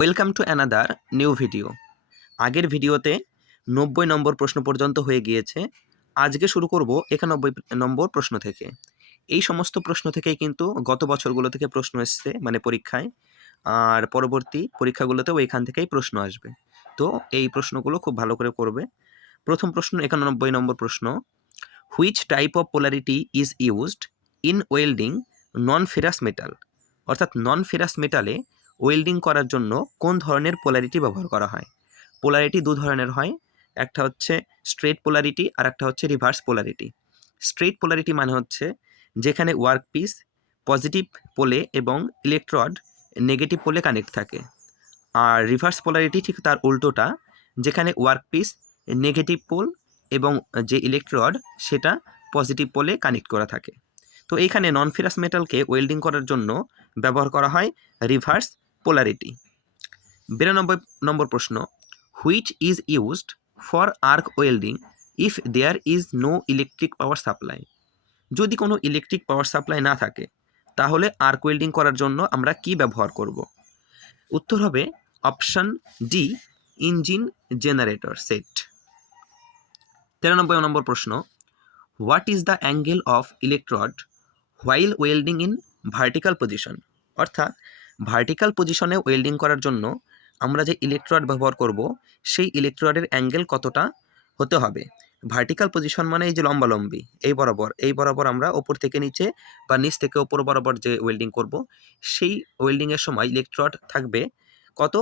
Welcome to another new video. আগের ভিডিওতে 90 নম্বর প্রশ্ন পর্যন্ত হয়ে গিয়েছে। আজকে শুরু করব 91 নম্বর প্রশ্ন থেকে। এই সমস্ত প্রশ্ন থেকেই কিন্তু গত বছরগুলো থেকে প্রশ্ন এসছে মানে পরীক্ষায়, আর পরবর্তী পরীক্ষাগুলোতেও এখান থেকেই প্রশ্ন আসবে। তো এই প্রশ্নগুলো খুব ভালো করে করবে। প্রথম প্রশ্ন 91 নম্বর প্রশ্ন, which type of polarity is used in welding non ferrous metal? অর্থাৎ নন ফেরাস মেটালে ওয়েল্ডিং করার জন্য কোন ধরনের পোলারিটি ব্যবহার করা হয়? পোলারিটি দু ধরনের হয়, একটা হচ্ছে স্ট্রেট পোলারিটি আর একটা হচ্ছে রিভার্স পোলারিটি। স্ট্রেট পোলারিটি মানে হচ্ছে যেখানে ওয়ার্কপিস পজিটিভ পোলে এবং ইলেকট্রড নেগেটিভ পোলে কানেক্ট থাকে। আর রিভার্স পোলারিটি ঠিক তার উল্টোটা, যেখানে ওয়ার্কপিস নেগেটিভ পোল এবং যে ইলেকট্রড সেটা পজিটিভ পোলে কানেক্ট করা থাকে। তো এইখানে নন ফেরাস মেটালকে ওয়েল্ডিং করার জন্য ব্যবহার করা হয় রিভার্স পোলারিটি। 92 নম্বর প্রশ্ন, which is used for arc welding if there is no electric power supply? যদি কোনো ইলেকট্রিক পাওয়ার সাপ্লাই না থাকে তাহলে আর্ক ওয়েল্ডিং করার জন্য আমরা কি ব্যবহার করব? উত্তর হবে option D, engine generator set. 93 number প্রশ্ন, what is the angle of electrode while welding in vertical position? অর্থাৎ ভার্টিক্যাল পজিশনে ওয়েল্ডিং করার জন্য আমরা যে ইলেকট্রড ব্যবহার করব সেই ইলেকট্রডের অ্যাঙ্গেল কতটা হতে হবে? ভার্টিক্যাল পজিশন মানে এই যে লম্বালম্বি, এই বরাবর আমরা ওপর থেকে নিচে বা নিচ থেকে ওপর বরাবর যে ওয়েল্ডিং করব, সেই ওয়েল্ডিংয়ের সময় ইলেকট্রড থাকবে কত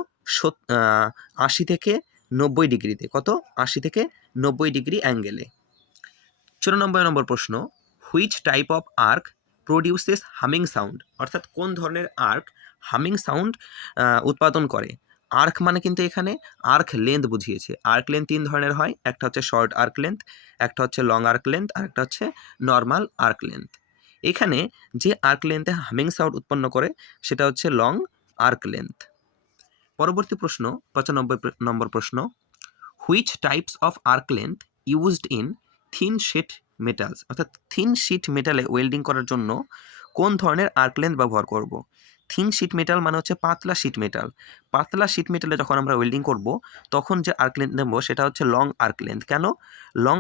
80 থেকে 90 ডিগ্রিতে। কত? 80 থেকে 90 ডিগ্রি অ্যাঙ্গেলে। 94 নম্বর প্রশ্ন, which type of arc produces humming sound? অর্থাৎ কোন ধরনের আর্ক হামিং সাউন্ড উৎপাদন করে? আর্ক মানে কিন্তু এখানে আর্ক লেন্থ বুঝিয়েছে। আর্ক লেন্থ তিন ধরনের হয়, একটা হচ্ছে শর্ট আর্ক লেন্থ, একটা হচ্ছে লং আর্ক লেন্থ, আর একটা হচ্ছে নর্মাল আর্ক লেন্থ। এখানে যে আর্ক লেন্থে হামিং সাউন্ড উৎপন্ন করে সেটা হচ্ছে লং আর্ক লেন্থ। পরবর্তী প্রশ্ন 95 নম্বর প্রশ্ন, which types of arc length used in thin sheet metals? অর্থাৎ থিন শিট মেটালে ওয়েল্ডিং করার জন্য কোন ধরনের আর্ক লেন্থ ব্যবহার করব? থিন শিট মেটাল মানে হচ্ছে পাতলা শিট মেটাল। পাতলা শিট মেটালে যখন আমরা ওয়েল্ডিং করব তখন যে আর্ক লেন্থ নেব সেটা হচ্ছে লং আর্ক লেন্থ। কেন? লং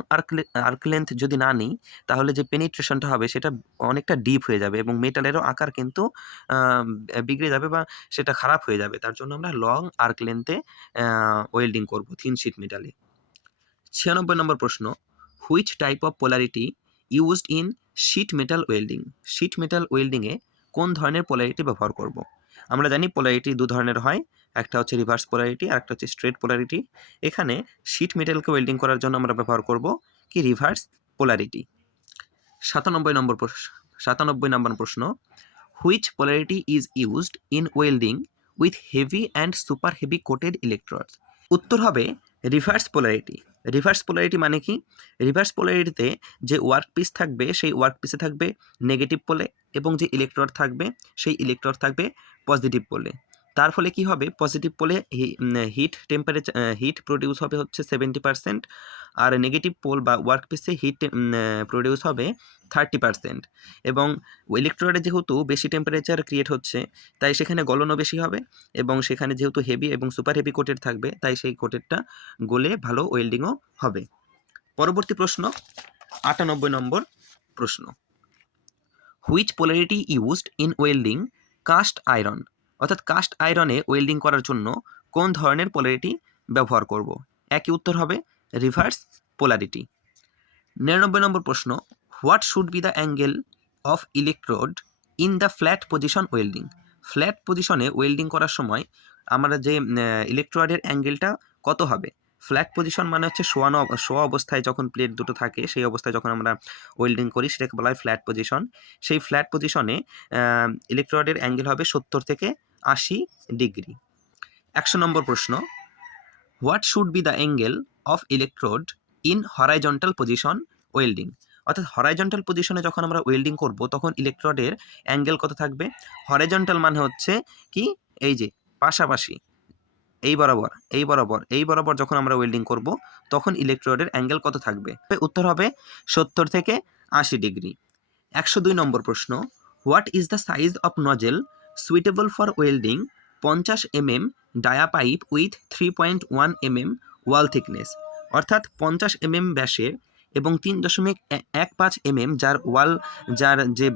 আর্ক লেন্থ যদি না নিই তাহলে যে পেনিট্রেশনটা হবে সেটা অনেকটা ডিপ হয়ে যাবে এবং মেটালেরও আকার কিন্তু বিগড়ে যাবে বা সেটা খারাপ হয়ে যাবে। তার জন্য আমরা লং আর্ক লেন্থে ওয়েল্ডিং করব থিন শিট মেটালে। 96 নম্বর প্রশ্ন, which type of polarity used in sheet metal welding? Sheet metal ওয়েল্ডিংয়ে কোন ধরনের পোলারিটি ব্যবহার করব? আমরা জানি পোলারিটি দু ধরনের হয়, একটা হচ্ছে রিভার্স পোলারিটি আর একটা হচ্ছে স্ট্রেট পোলারিটি। এখানে শিট মেটালকে ওয়েল্ডিং করার জন্য আমরা ব্যবহার করব কি রিভার্স পোলারিটি। 97 নম্বর প্রশ্ন, which polarity is used in welding with heavy and super heavy coated electrodes? উত্তর হবে রিভার্স পোলারিটি। রিভার্স পোলারিটি মানে কি? রিভার্স পোলারিটিতে যে ওয়ার্কপিস থাকবে সেই ওয়ার্কপিসে থাকবে নেগেটিভ পোলে এবং যে ইলেকট্রড থাকবে সেই ইলেকট্রড থাকবে পজিটিভ পোলে। তার ফলে কি হবে? পজিটিভ পোলে হিট প্রডিউস হবে হচ্ছে 70%, আর নেগেটিভ পোল বা ওয়ার্কপিসে হিট প্রডিউস হবে 30%। এবং ইলেকট্রোডে যেহেতু বেশি টেম্পারেচার ক্রিয়েট হচ্ছে তাই সেখানে গলনও বেশি হবে, এবং সেখানে যেহেতু হেভি এবং সুপার হেভি কোটেড থাকবে তাই সেই কোটেডটা গলে ভালো ওয়েল্ডিংও হবে। পরবর্তী প্রশ্ন 98 নম্বর প্রশ্ন, which polarity used in welding cast iron? অর্থাৎ কাস্ট আয়রনে ওয়েল্ডিং করার জন্য কোন ধরনের পোলারিটি ব্যবহার করব? একই উত্তর হবে রিভার্স পোলারিটি। 99 নম্বর প্রশ্ন, what should be the angle of electrode in the flat position welding? Flat পজিশনে ওয়েল্ডিং করার সময় আমরা যে ইলেকট্রোডের অ্যাঙ্গেলটা কত হবে? ফ্ল্যাট পজিশন মানে হচ্ছে শোয়া অবস্থায় যখন প্লেট দুটো থাকে সেই অবস্থায় যখন আমরা ওয়েল্ডিং করি সেটাকে বলা হয় ফ্ল্যাট পজিশন। সেই ফ্ল্যাট পজিশনে ইলেকট্রোডের অ্যাঙ্গেল হবে 70 থেকে 80 ডিগ্রি। 100 নম্বর প্রশ্ন, what should be the angle of electrode in horizontal position welding? অর্থাৎ হরাইজন্টাল পজিশনে যখন আমরা ওয়েল্ডিং করব তখন ইলেকট্রোডের অ্যাঙ্গেল কত থাকবে? হরাইজন্টাল মানে হচ্ছে কি এই যে পাশাপাশি, এই বরাবর যখন আমরা ওয়েল্ডিং করব তখন ইলেকট্রোডের অ্যাঙ্গেল কত থাকবে? উত্তর হবে 70 থেকে 80 ডিগ্রি। 102 নম্বর প্রশ্ন, what is the size of nozzle suitable for welding 50 mm dia pipe with 3.1 mm wall thickness, অর্থাৎ 50 mm ব্যাসের এবং 3.15 mm যার ওয়াল, যার যে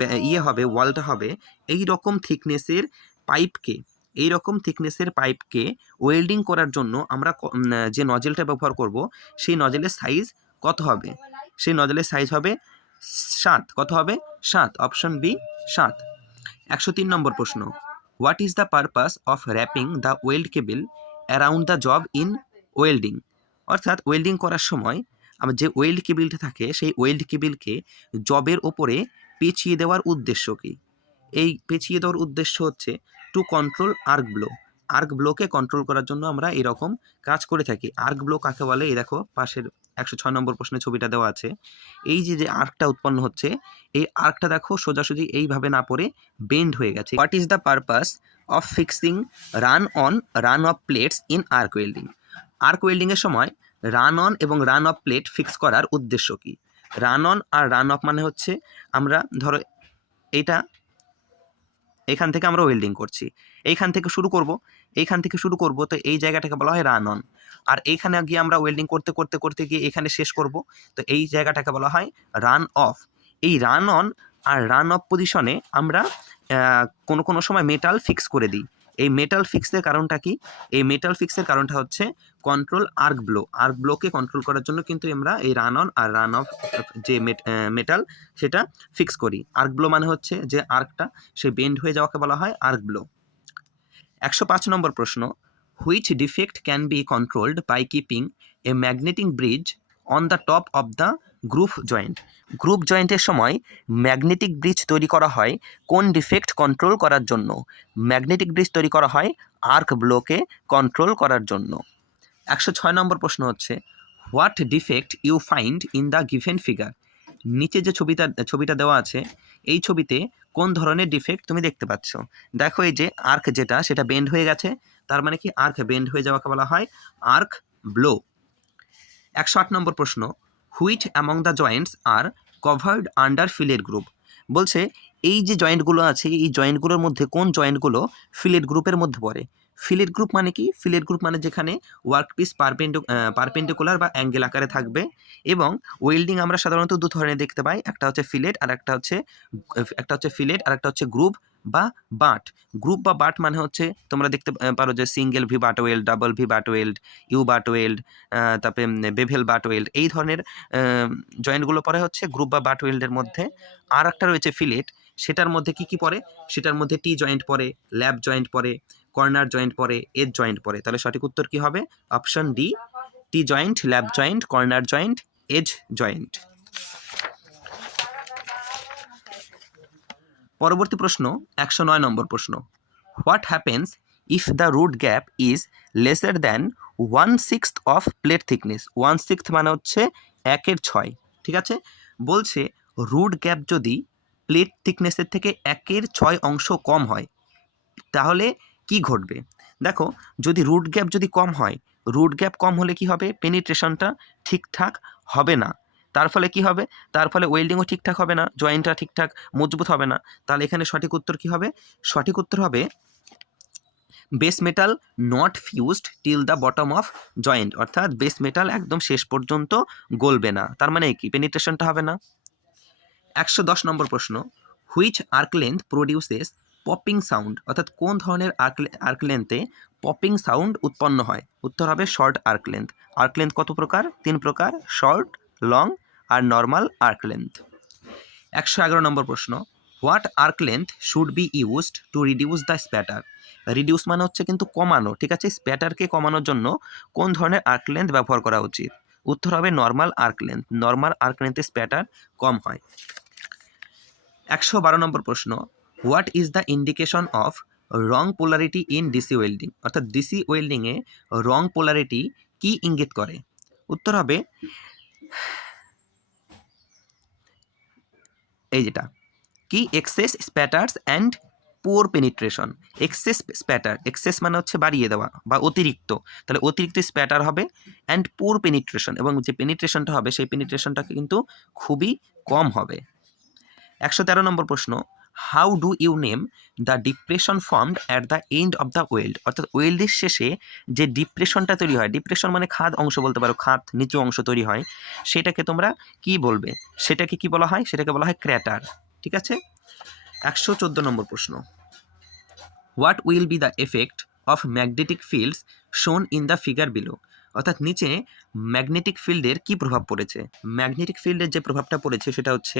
হবে ওয়ালটা হবে এই রকম থিকনেসের পাইপকে, ওয়েল্ডিং করার জন্য আমরা যে নজেলটা ব্যবহার করব সেই নজেলের সাইজ কত হবে? সেই নজেলের সাইজ হবে 7। কত হবে? 7। Option B 7। 103 নম্বর প্রশ্ন, what is the purpose of wrapping the weld cable around the job in welding? অর্থাৎ ওয়েল্ডিং করার সময় আমার যে ওয়েল্ড কেবিলটা থাকে সেই ওয়েল্ড কেবিলকে জবের ওপরে পেঁচিয়ে দেওয়ার উদ্দেশ্য কি? এই পেঁচিয়ে দেওয়ার উদ্দেশ্য হচ্ছে to control arc blow. Arc ব্লোকে কন্ট্রোল করার জন্য আমরা এরকম কাজ করে থাকি। আর্ক ব্লো কাকে বলে? এই দেখো পাশের 106 নম্বর প্রশ্নের ছবিটা দেওয়া আছে। এই যে আর্কটা উৎপন্ন হচ্ছে, এই আর্কটা দেখো সোজাসুজি এইভাবে না পড়ে বেন্ড হয়ে গেছে। What is the purpose of fixing run off plates in arc welding? Arc ওয়েল্ডিংয়ের সময় রান অন এবং রান অফ প্লেট ফিক্স করার উদ্দেশ্য কি? রান অন আর রান অফ মানে হচ্ছে আমরা ধরো এইটা এখান থেকে আমরা ওয়েল্ডিং করছি, এইখান থেকে শুরু করব, তো এই জায়গাটাকে বলা হয় রান অন। আর এইখানে গিয়ে আমরা ওয়েল্ডিং করতে করতে করতে গিয়ে এখানে শেষ করব, তো এই জায়গাটাকে বলা হয় রান অফ। এই রান অন আর রান অফ পজিশনে আমরা কোনো সময় মেটাল ফিক্স করে দিই। এই মেটাল ফিক্সের কারণটা কি? এই মেটাল ফিক্সের কারণটা হচ্ছে কন্ট্রোল আর্ক ব্লো। আর্ক ব্লোকে কন্ট্রোল করার জন্য কিন্তু আমরা এই রান অন আর রান অফ যে মেটাল সেটা ফিক্স করি। আর্ক ব্লো মানে হচ্ছে যে আর্কটা সে বেন্ড হয়ে যাওয়াকে বলা হয় আর্ক ব্লো। 105 নম্বর প্রশ্ন, which defect can be controlled by keeping a magnetic bridge on the top of the groove joint? Groove জয়েন্টের সময় ম্যাগনেটিক ব্রিজ তৈরি করা হয় কোন ডিফেক্ট কন্ট্রোল করার জন্য? ম্যাগনেটিক ব্রিজ তৈরি করা হয় আর্ক ব্লোকে কন্ট্রোল করার জন্য। 106 নম্বর প্রশ্ন হচ্ছে, what defect you find in the given figure? নিচে যে ছবিটা দেওয়া আছে এই ছবিতে কোন ধরনের ডিফেক্ট তুমি দেখতে পাচ্ছ? দেখো এই যে আর্ক যেটা সেটা বেন্ড হয়ে গেছে, তার মানে কি আর্ক বেন্ড হয়ে যাওয়াকে বলা হয় আর্ক ব্লো। 108 নম্বর প্রশ্ন, which among the joints are covered under fillet groove? বলছে এই যে জয়েন্টগুলো আছে এই জয়েন্টগুলোর মধ্যে কোন জয়েন্টগুলো ফিলেট গ্রুপের মধ্যে পড়ে? ফিলেট গ্রুপ মানে কি? ফিলেট গ্রুপ মানে যেখানে ওয়ার্কপিস পারপেন্ডিকুলার বা অ্যাঙ্গেল আকারে থাকবে, এবং ওয়েল্ডিং আমরা সাধারণত দু ধরনের দেখতে পাই, একটা হচ্ছে ফিলেট আর একটা হচ্ছে গ্রুপ বা বাট। গ্রুপ বা বাট মানে হচ্ছে তোমরা দেখতে পারো যে single V butt weld, double V butt weld, U butt weld, তারপরে বেভেল বাট ওয়েল্ড, এই ধরনের জয়েন্টগুলো পড়ে হচ্ছে গ্রুপ বা বাট ওয়েল্ডের মধ্যে। আর একটা রয়েছে ফিলেট, সেটার মধ্যে কি পড়ে? সেটার মধ্যে টি জয়েন্ট পড়ে, ল্যাব জয়েন্ট পড়ে, কর্নার জয়েন্ট পড়ে, এজ জয়েন্ট পড়ে। তাহলে সঠিক উত্তর কি হবে? Option D, T joint, lap joint, corner joint, edge joint. পরবর্তী প্রশ্ন 109 নম্বর প্রশ্ন, what happens if the root gap is lesser than 1/6 of plate thickness? 1/6 মানে হচ্ছে 1/6, ঠিক আছে? বলছে রুট গ্যাপ যদি প্লেট থিকনেসের থেকে 1/6 অংশ কম হয় তাহলে কি ঘটবে? দেখো যদি রুট গ্যাপ যদি কম হয়, রুট গ্যাপ কম হলে কি হবে? পেনিট্রেশনটা ঠিকঠাক হবে না। তার ফলে কি হবে? তার ফলে ওয়েল্ডিংও ঠিকঠাক হবে না, জয়েন্টটা ঠিকঠাক মজবুত হবে না। তাহলে এখানে সঠিক উত্তর কি হবে? সঠিক উত্তর হবে base metal not fused till the bottom of joint, অর্থাৎ বেস মেটাল একদম শেষ পর্যন্ত গলবে না। তার মানে কি? পেনিট্রেশনটা হবে না। 110 নম্বর প্রশ্ন, which arc length produces popping sound? অর্থাৎ কোন ধরনের আর্ক লেন্থে পপিং সাউন্ড উৎপন্ন হয়? উত্তর হবে short arc length. Arc length কত প্রকার? 3 প্রকার, শর্ট, লং আর নর্মাল আর্ক লেন্থ। 111 নম্বর প্রশ্ন, what arc length should be used to reduce the spatter? Reduce মানে হচ্ছে কিন্তু কমানো, ঠিক আছে? স্প্যাটারকে কমানোর জন্য কোন ধরনের আর্ক লেন্থ ব্যবহার করা উচিত? উত্তর হবে normal arc length. Normal arc লেন্থে স্প্যাটার কম হয়। 112 নম্বর প্রশ্ন, what is the indication of wrong polarity in DC welding? অর্থাৎ ডিসি ওয়েল্ডিংয়ে রং পোলারিটি কি ইঙ্গিত করে? উত্তর হবে এই যেটা কি, excess spatters and poor penetration. Excess spatter, excess মানে হচ্ছে বাড়িয়ে দেওয়া বা অতিরিক্ত, তাহলে অতিরিক্ত স্প্যাটার হবে, অ্যান্ড পুওর পেনিট্রেশন, এবং যে পেনিট্রেশনটা হবে সেই পেনিট্রেশনটা কিন্তু খুবই কম হবে। 113 নম্বর প্রশ্ন, how do you name the depression formed at the end of the weld, অর্থাৎ ওয়েল্ডের শেষে যে ডিপ্রেশনটা তৈরি হয়, ডিপ্রেশন মানে খাদ অংশ বলতে পারো, খাদ নিচু অংশ তৈরি হয়, সেটাকে তোমরা কি বলবে? সেটাকে কি বলা হয়? সেটাকে বলা হয় ক্র্যাটার। ঠিক আছে। 114 নম্বর প্রশ্ন, what will be the effect of magnetic fields শোন ইন দ্য ফিগার বিলো, অর্থাৎ নিচে ম্যাগনেটিক ফিল্ডের কি প্রভাব পড়েছে? ম্যাগনেটিক ফিল্ডের যে প্রভাবটা পড়েছে সেটা হচ্ছে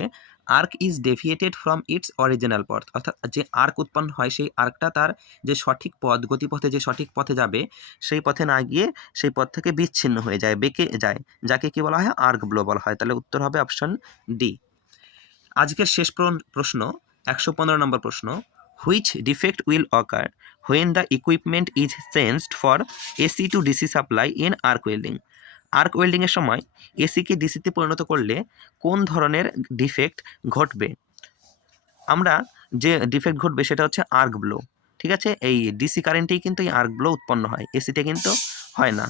arc is deviated from its original পথ, অর্থাৎ যে আর্ক উৎপন্ন হয় সেই আর্কটা তার যে সঠিক পথ, গতিপথে যে সঠিক পথে যাবে সেই পথে না গিয়ে সেই পথ থেকে বিচ্ছিন্ন হয়ে যায়, বেঁকে যায়, যাকে কি বলা হয়? আর্ক ব্লো বলা হয়। তাহলে উত্তর হবে অপশন ডি। আজকের শেষ প্রশ্ন 115 নম্বর প্রশ্ন, which defect will occur when the equipment is changed for AC to DC supply in arc welding, arc ওয়েল্ডিংয়ের সময় এসিকে ডিসিতে পরিণত করলে কোন ধরনের ডিফেক্ট ঘটবে? আমরা যে ডিফেক্ট ঘটবে সেটা হচ্ছে আর্ক ব্লো। ঠিক আছে, এই ডিসি কারেন্টেই কিন্তু এই আর্ক ব্লো উৎপন্ন হয়, এসিতে কিন্তু হয় না।